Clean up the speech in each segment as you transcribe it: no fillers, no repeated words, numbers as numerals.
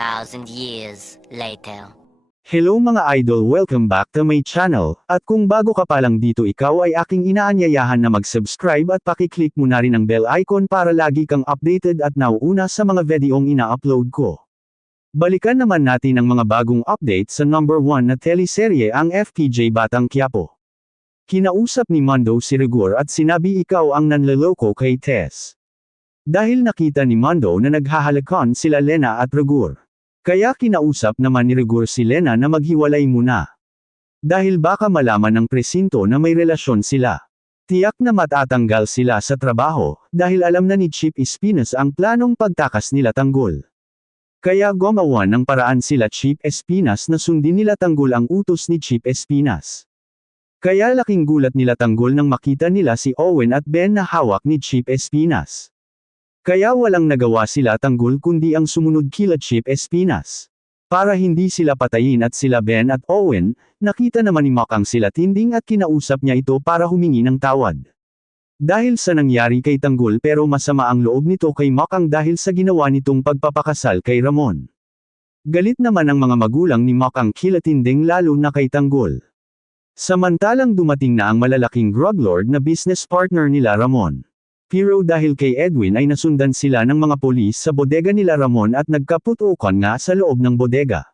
2,000 years later. Hello mga idol, welcome back to my channel, at kung bago ka pa lang dito ikaw ay aking inaanyayahan na mag-subscribe at pakiclick mo na rin ang bell icon para lagi kang updated at nauuna sa mga videong ina-upload ko. Balikan naman natin ang mga bagong update sa number 1 na teleserye ang FPJ Batang Quiapo. Kinausap ni Mondo si Rigor at sinabi ikaw ang nanloloko kay Tess. Dahil nakita ni Mondo na naghahalakan sila Lena at Rigor. Kaya kinausap naman ni Rigor si Lena na maghiwalay muna. Dahil baka malaman ng presinto na may relasyon sila. Tiyak na matatanggal sila sa trabaho, dahil alam na ni Chip Espinas ang planong pagtakas nila Tanggol. Kaya gumawa ng paraan sila Chip Espinas na sundin nila Tanggol ang utos ni Chip Espinas. Kaya laking gulat nila Tanggol nang makita nila si Owen at Ben na hawak ni Chip Espinas. Kaya walang nagawa sila Tanggol kundi ang sumunod kila Chip Espinas. Para hindi sila patayin at sila Ben at Owen, nakita naman ni Mac ang sila Tinding at kinausap niya ito para humingi ng tawad. Dahil sa nangyari kay Tanggol pero masama ang loob nito kay Mac ang dahil sa ginawa nitong pagpapakasal kay Ramon. Galit naman ang mga magulang ni Mac ang kila Tinding lalo na kay Tanggol. Samantalang dumating na ang malalaking drug lord na business partner nila Ramon. Pero dahil kay Edwin ay nasundan sila ng mga polis sa bodega nila Ramon at nagkaputukan nga sa loob ng bodega.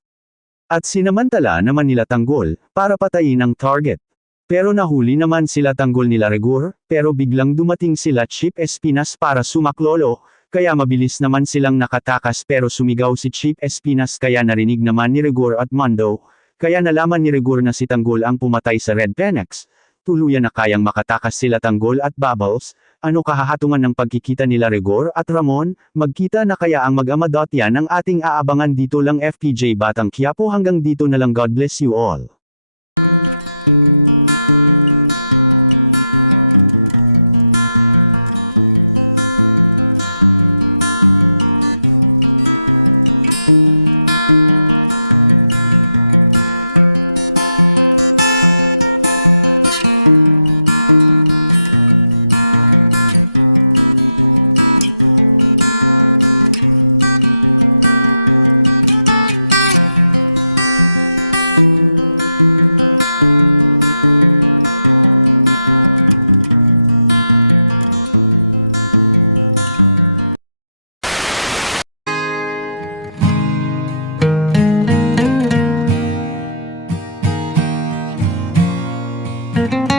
At sinamantala naman nila Tanggol, para patayin ang target. Pero nahuli naman sila Tanggol nila Rigor, pero biglang dumating sila Chip Espinas para sumaklolo, kaya mabilis naman silang nakatakas pero sumigaw si Chip Espinas kaya narinig naman ni Rigor at Mondo, kaya nalaman ni Rigor na si Tanggol ang pumatay sa Red Penex. Tuluyan na kayang makatakas sila Tanggol at Bubbles. Ano kahahatungan ng pagkikita nila Rigor at Ramon, magkita na kaya ang mag-ama. Yan ang ating aabangan dito lang FPJ Batang Quiapo. Hanggang dito na lang, God bless you all. Thank you.